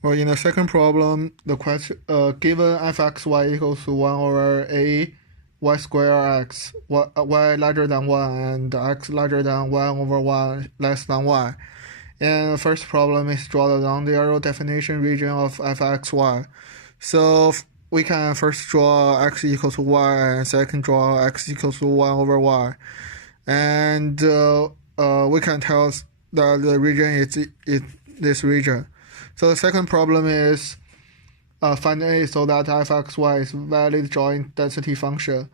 Well, in the second problem, the question given fxy equals to 1 over a y square x, y larger than 1 and x larger than 1 over 1 less than y. And the first problem is draw the non-zero definition region of fxy. So we can first draw x equals to y and second draw x equals to 1 over y. And we can tell that the region is this region. So the second problem is find a so that fxy is valid joint density function.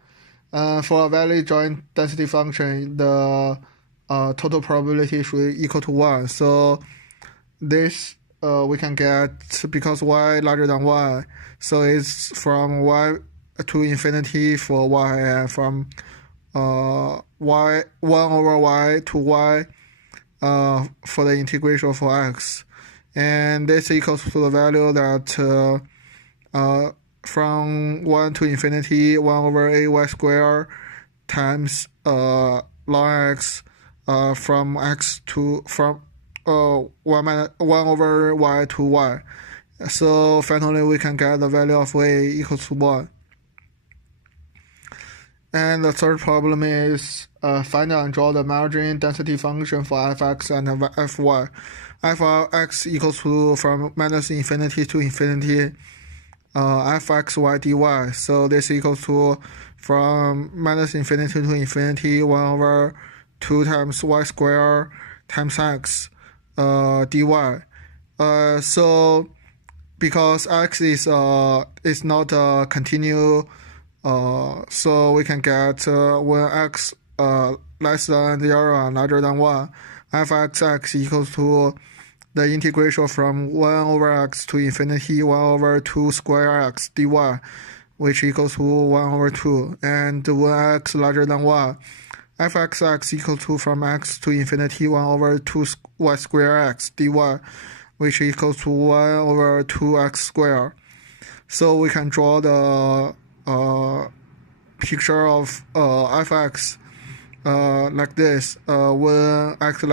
For a valid joint density function, the total probability should equal to 1. So this we can get because y larger than y. So it's from y to infinity for y and from y 1 over y to y for the integration for x. And this equals to the value that from 1 to infinity 1 over a y squared times ln x from x to 1 over y to y. So finally we can get the value of a equals to 1. And the third problem is find and draw the margin density function for fx and fy. F of x equals to from minus infinity to infinity fxy dy. So this equals to from minus infinity to infinity 1 over 2 times y squared times x dy. So because x is not a continuous, so we can get when x less than 0 and larger than 1, fxx equals to the integration from 1 over x to infinity 1 over 2 square x dy, which equals to 1 over 2. And when x larger than 1, fxx equals to from x to infinity 1 over 2 y square x dy, which equals to 1 over 2x squared. So we can draw the picture of fx like this. When x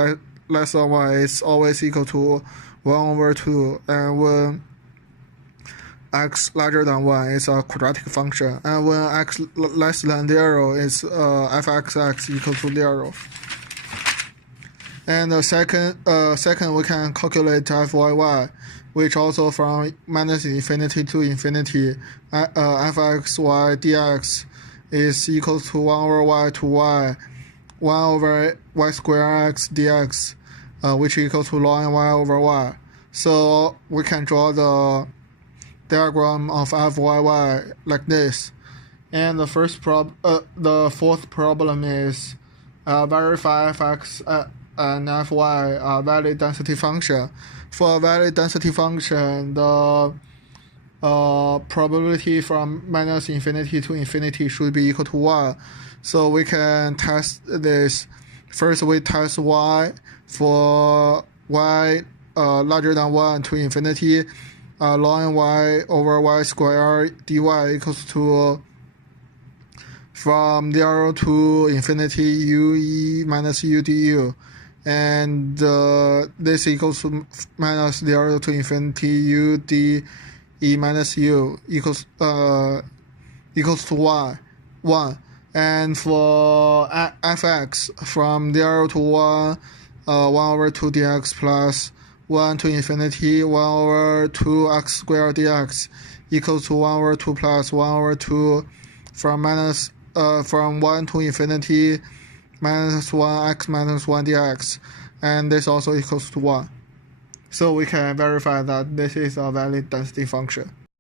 less than 1 is always equal to 1 over 2, and when x larger than 1 is a quadratic function, and when x less than 0 is fxx equal to 0. And the second we can calculate fyy, which also from minus infinity to infinity fxy dx is equal to 1 over y to y, 1 over y squared x dx, which equals to ln y over y. So we can draw the diagram of fyy like this. And the fourth problem is verify fx and fy are valid density function. For a valid density function, the probability from minus infinity to infinity should be equal to 1. So we can test this. First we test y for y larger than 1 to infinity ln y over y squared dy equals to from 0 to infinity ue minus u du. And this equals to minus 0 to infinity u d e minus u equals to 1. And for fx from 0 to 1, 1 over 2 dx plus 1 to infinity 1 over 2x squared dx equals to 1 over 2 plus 1 over 2 from 1 to infinity minus 1x minus 1 dx, and this also equals to 1. So we can verify that this is a valid density function.